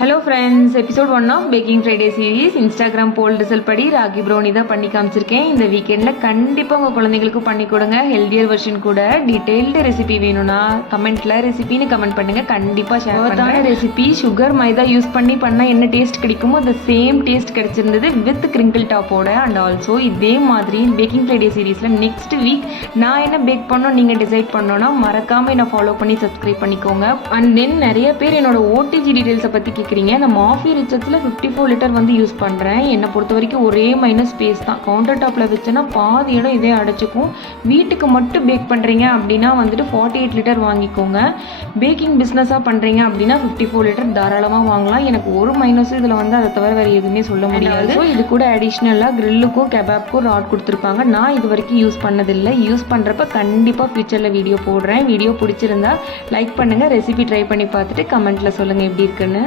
Hello friends, episode 1 of baking Friday series. Instagram poll result படி ragi brownie தான் பண்ணி காமிச்சிருக்கேன். இந்த வீக்கெண்டில் கண்டிப்பாக உங்கள் குழந்தைங்களுக்கு பண்ணி கொடுங்க. ஹெல்த்தியர் வெர்ஷன் கூட. டீட்டெயில்டு ரெசிபி வேணும்னா கமெண்ட்டில் ரெசிபின்னு கமெண்ட் பண்ணுங்கள். கண்டிப்பாக ஷேர் பண்ணுறேன். ரெசிபி சுகர் மைதா யூஸ் பண்ணி பண்ணால் என்ன டேஸ்ட் கிடைக்குமோ அந்த சேம் டேஸ்ட் கிடைச்சிருந்தது வித் கிரிங்கிள் டாப்போட. அண்ட் ஆல்சோ இதே மாதிரி பேக்கிங் ஃப்ரைடே சீரீஸில் நெக்ஸ்ட் வீக் நான் என்ன பேக் பண்ணோம் நீங்கள் டிசைட் பண்ணோன்னா மறக்காமல் என்னை ஃபாலோ பண்ணி சப்ஸ்கிரைப் பண்ணிக்கோங்க. அண்ட் தென் நிறைய பேர் என்னோட ஓடிஜி டீட்டெயில்ஸை பற்றி கேட்குறீங்க. நான் மாஃபி ரிச்சர்ஸில் 54 லிட்டர் வந்து யூஸ் பண்ணுறேன். என்னை பொறுத்த வரைக்கும் ஒரே மைனஸ் ஸ்பேஸ் தான். கவுண்டர் டாப்பில் வச்சேன்னா பாதி இடம் இதே அடைச்சிக்கும். வீட்டுக்கு மட்டும் பேக் பண்ணுறீங்க அப்படின்னா வந்துட்டு 48 லிட்டர் வாங்கிக்கோங்க. பேக்கிங் பிஸ்னஸாக பண்ணுறீங்க அப்படின்னா 54 லிட்டர் தாராளமாக வாங்கலாம். எனக்கு ஒரு மைனஸும் இதில் வந்து அதை தவிர வேறு எதுவுமே சொல்ல முடியாது. இது கூட அடிஷ்னலாக கிரில்லுக்கும் கெபாப்க்கும் ராட் கொடுத்துருப்பாங்க. நான் இது வரைக்கும் யூஸ் பண்ணதில்லை. யூஸ் பண்ணுறப்ப கண்டிப்பாக ஃபியூச்சரில் வீடியோ போடுறேன். வீடியோ பிடிச்சிருந்தா லைக் பண்ணுங்கள். ரெசிபி ட்ரை பண்ணி பார்த்துட்டு கமெண்ட்டில் சொல்லுங்கள் எப்படி இருக்குன்னு.